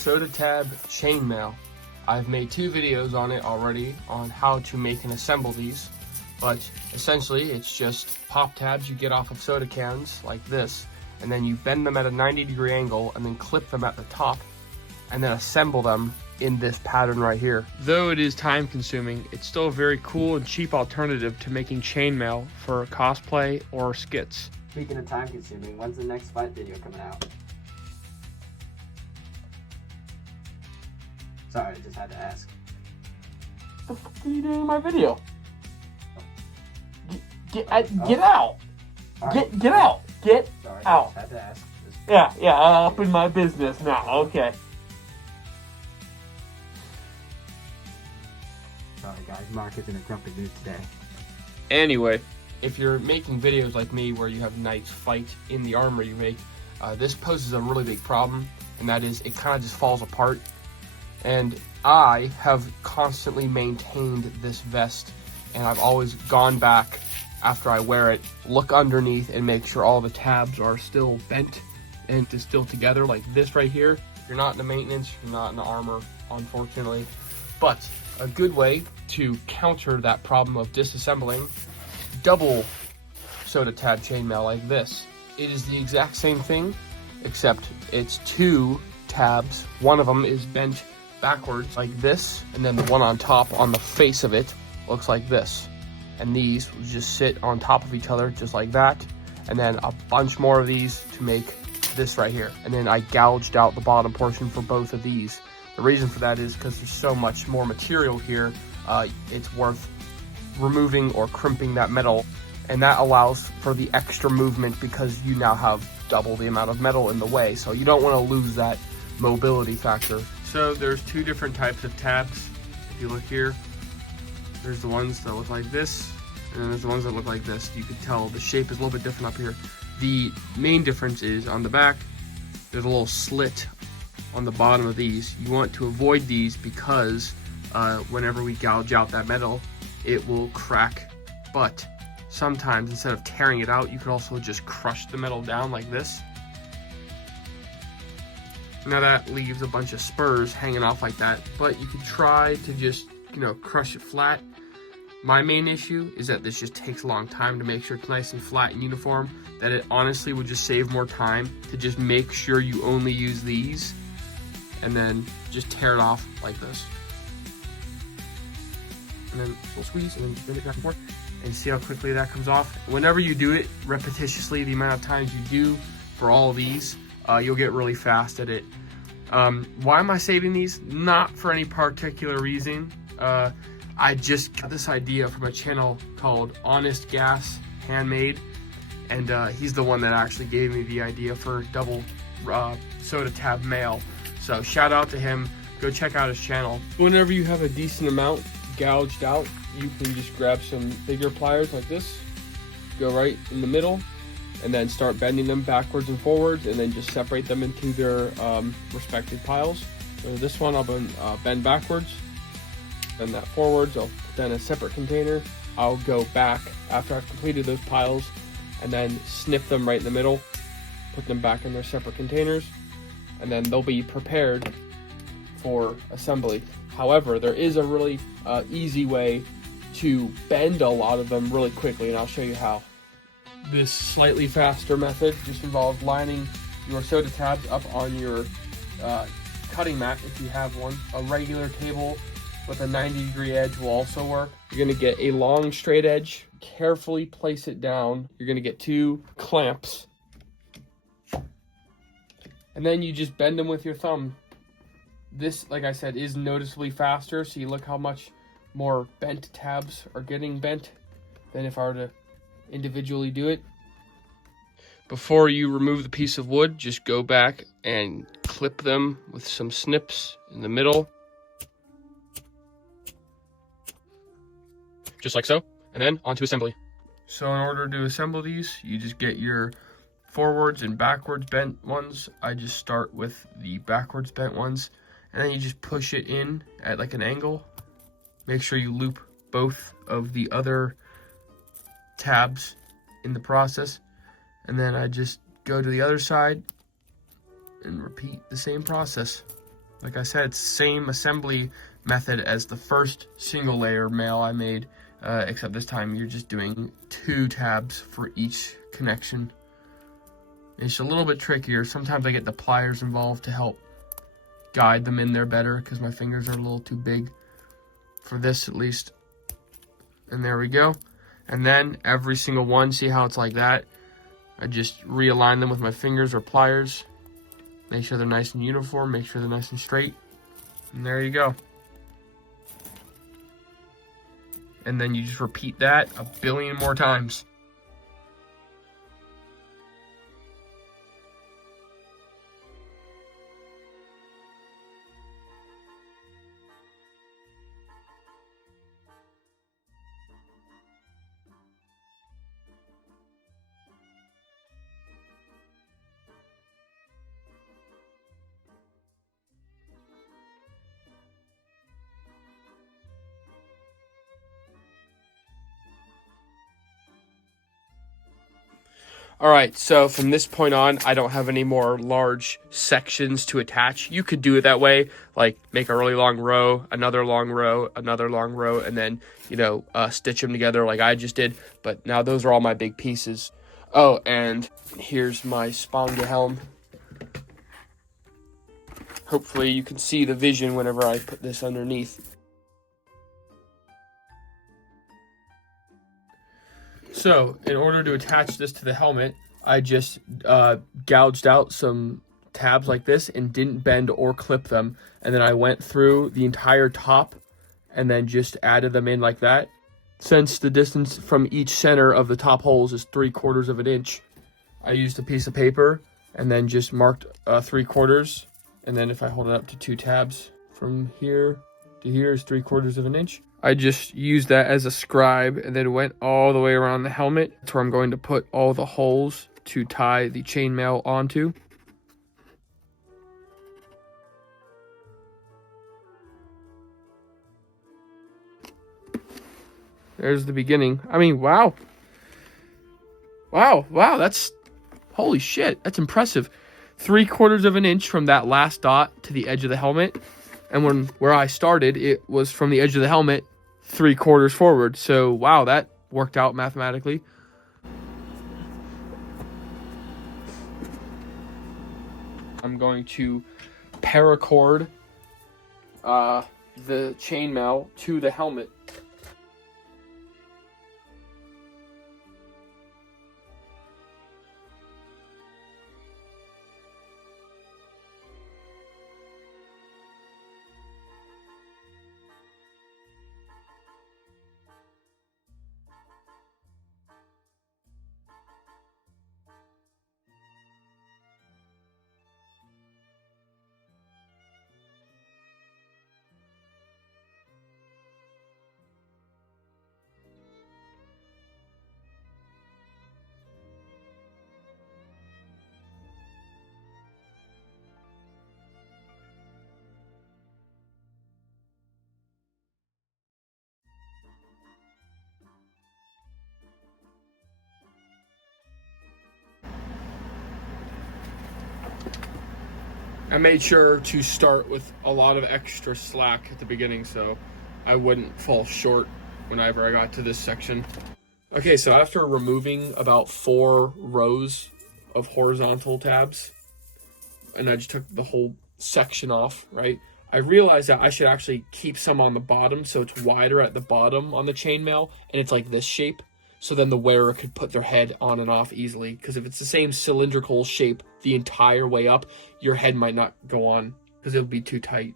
soda tab chainmail. I've made 2 videos on it already on how to make and assemble these, but essentially it's just pop tabs you get off of soda cans like this, and then you bend them at a 90-degree angle and then clip them at the top and then assemble them in this pattern right here. Though it is time consuming, it's still a very cool and cheap alternative to making chainmail for cosplay or skits. Speaking of time consuming, when's the next fight video coming out? Sorry, I just had to ask. What the fuck are you doing in my video? Get out! Right. Get out! Get Sorry, out! Just had to ask. Yeah, up in my business now. Okay. Sorry guys, Mark is in a grumpy mood today. Anyway, if you're making videos like me where you have knights fight in the armor you make, this poses a really big problem, and that is it kind of just falls apart. And I have constantly maintained this vest, and I've always gone back after I wear it, look underneath and make sure all the tabs are still bent and still together like this right here. If you're not into maintenance, you're not into armor, unfortunately. But a good way to counter that problem of disassembling, double soda tab chainmail like this. It is the exact same thing, except it's 2 tabs. One of them is bent backwards like this, and then the one on top on the face of it looks like this. And these will just sit on top of each other just like that, and then a bunch more of these to make this right here. And then I gouged out the bottom portion for both of these. The reason for that is because there's so much more material here, it's worth removing or crimping that metal, and that allows for the extra movement because you now have double the amount of metal in the way, so you don't want to lose that mobility factor. So there's 2 different types of tabs. If you look here, there's the ones that look like this, and then there's the ones that look like this. You can tell the shape is a little bit different up here. The main difference is on the back, there's a little slit on the bottom of these. You want to avoid these because whenever we gouge out that metal, it will crack. But sometimes instead of tearing it out, you could also just crush the metal down like this. Now that leaves a bunch of spurs hanging off like that, but you could try to just, crush it flat. My main issue is that this just takes a long time to make sure it's nice and flat and uniform, that it honestly would just save more time to just make sure you only use these and then just tear it off like this. And then we'll squeeze and then bend it back and forth and see how quickly that comes off. Whenever you do it repetitiously, the amount of times you do for all of these, you'll get really fast at it. Why am I saving these? Not for any particular reason. I just got this idea from a channel called Honest Gas Handmade, and he's the one that actually gave me the idea for double soda tab mail. So shout out to him. Go check out his channel. Whenever you have a decent amount gouged out, you can just grab some bigger pliers like this, go right in the middle, and then start bending them backwards and forwards, and then just separate them into their respective piles. So this one I'll bend backwards, bend that forwards, I'll put that in a separate container. I'll go back after I've completed those piles and then snip them right in the middle, put them back in their separate containers, and then they'll be prepared for assembly. However, there is a really easy way to bend a lot of them really quickly, and I'll show you how. This slightly faster method just involves lining your soda tabs up on your cutting mat if you have one. A regular table with a 90-degree edge will also work. You're going to get a long straight edge, carefully place it down. You're going to get 2 clamps, and then you just bend them with your thumb. This, like I said, is noticeably faster, so you look how much more bent tabs are getting bent than if I were to individually do it. Before you remove the piece of wood, just go back and clip them with some snips in the middle. Just like so, and then onto assembly. So in order to assemble these, you just get your forwards and backwards bent ones. I just start with the backwards bent ones, and then you just push it in at like an angle. Make sure you loop both of the other tabs in the process, and then I just go to the other side and repeat the same process. Like I said, it's the same assembly method as the first single layer mail I made, except this time you're just doing 2 tabs for each connection. It's a little bit trickier. Sometimes I get the pliers involved to help guide them in there better because my fingers are a little too big for this at least. And there we go. And then every single one, see how it's like that? I just realign them with my fingers or pliers. Make sure they're nice and uniform, make sure they're nice and straight. And there you go. And then you just repeat that a billion more times. All right, so from this point on, I don't have any more large sections to attach. You could do it that way, like make a really long row, another long row, another long row, and then, stitch them together like I just did. But now those are all my big pieces. Oh, and here's my Sponga helm. Hopefully you can see the vision whenever I put this underneath. So, in order to attach this to the helmet, I just gouged out some tabs like this and didn't bend or clip them. And then I went through the entire top and then just added them in like that. Since the distance from each center of the top holes is 3/4 of an inch, I used a piece of paper and then just marked 3/4. And then if I hold it up to 2 tabs, from here to here is 3/4 of an inch. I just used that as a scribe and then went all the way around the helmet. That's where I'm going to put all the holes to tie the chainmail onto. There's the beginning. I mean, wow. Wow, that's, holy shit, that's impressive. 3/4 of an inch from that last dot to the edge of the helmet. And where I started, it was from the edge of the helmet 3/4 forward. So, wow, that worked out mathematically. I'm going to paracord the chainmail to the helmet. I made sure to start with a lot of extra slack at the beginning so I wouldn't fall short whenever I got to this section. Okay, so after removing about 4 rows of horizontal tabs, and I just took the whole section off, right? I realized that I should actually keep some on the bottom so it's wider at the bottom on the chainmail, and it's like this shape. So then the wearer could put their head on and off easily. Because if it's the same cylindrical shape the entire way up, your head might not go on because it'll be too tight.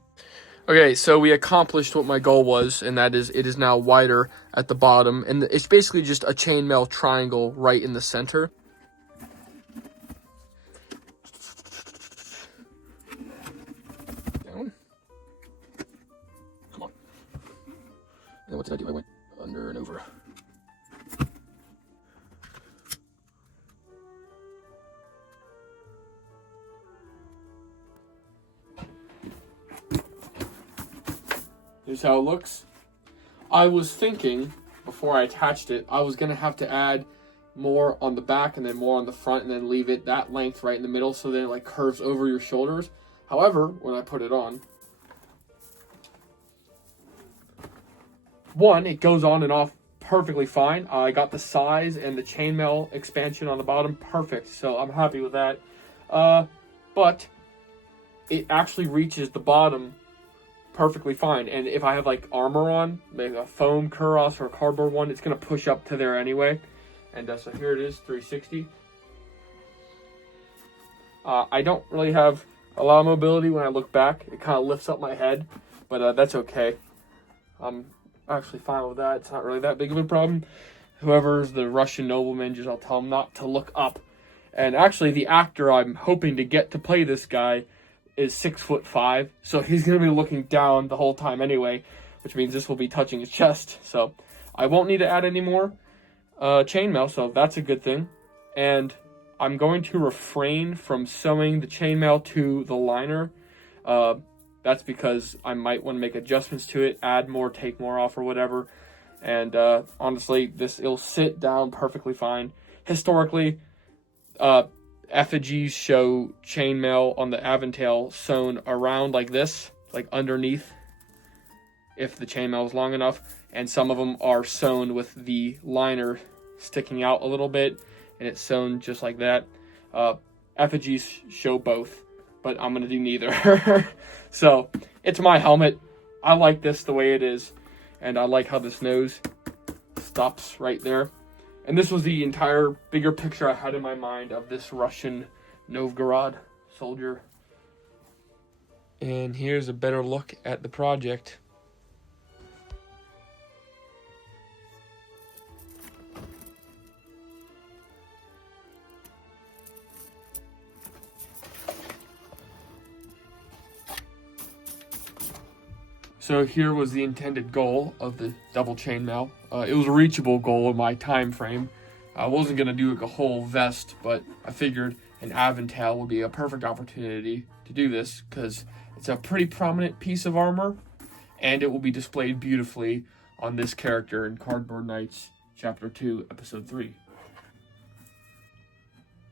Okay, so we accomplished what my goal was, and that is it is now wider at the bottom. And it's basically just a chainmail triangle right in the center. Down. Come on. And what did I do? I went under and over. Here's how it looks. I was thinking, before I attached it, I was going to have to add more on the back and then more on the front and then leave it that length right in the middle so that it like curves over your shoulders. However, when I put it on, one, it goes on and off perfectly fine. I got the size and the chainmail expansion on the bottom perfect, so I'm happy with that. But it actually reaches the bottom perfectly fine, and if I have like armor on, like a foam cuirass or a cardboard one, it's gonna push up to there anyway. And so here it is, 360. I don't really have a lot of mobility when I look back. It kind of lifts up my head, but that's okay. I'm actually fine with that. It's not really that big of a problem. Whoever's the Russian nobleman, just I'll tell him not to look up. And actually, the actor I'm hoping to get to play this guy is 6'5", so he's gonna be looking down the whole time anyway, which means this will be touching his chest. So I won't need to add any more chainmail, so that's a good thing. And I'm going to refrain from sewing the chainmail to the liner. That's because I might want to make adjustments to it, add more, take more off, or whatever. And honestly, it'll sit down perfectly fine. Historically, effigies show chainmail on the aventail sewn around like this, like underneath, if the chainmail is long enough. And some of them are sewn with the liner sticking out a little bit, and it's sewn just like that. Effigies show both, but I'm gonna do neither. So it's my helmet. I like this the way it is, and I like how this nose stops right there. And this was the entire bigger picture I had in my mind of this Russian Novgorod soldier. And here's a better look at the project. So here was the intended goal of the double chainmail. It was a reachable goal in my time frame. I wasn't going to do like a whole vest, but I figured an aventail would be a perfect opportunity to do this because it's a pretty prominent piece of armor, and it will be displayed beautifully on this character in Cardboard Knights Chapter 2, Episode 3.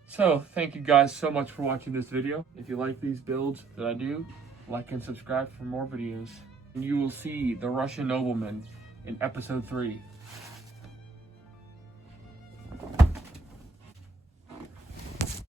So, thank you guys so much for watching this video. If you like these builds that I do, like and subscribe for more videos. And you will see the Russian nobleman in Episode 3.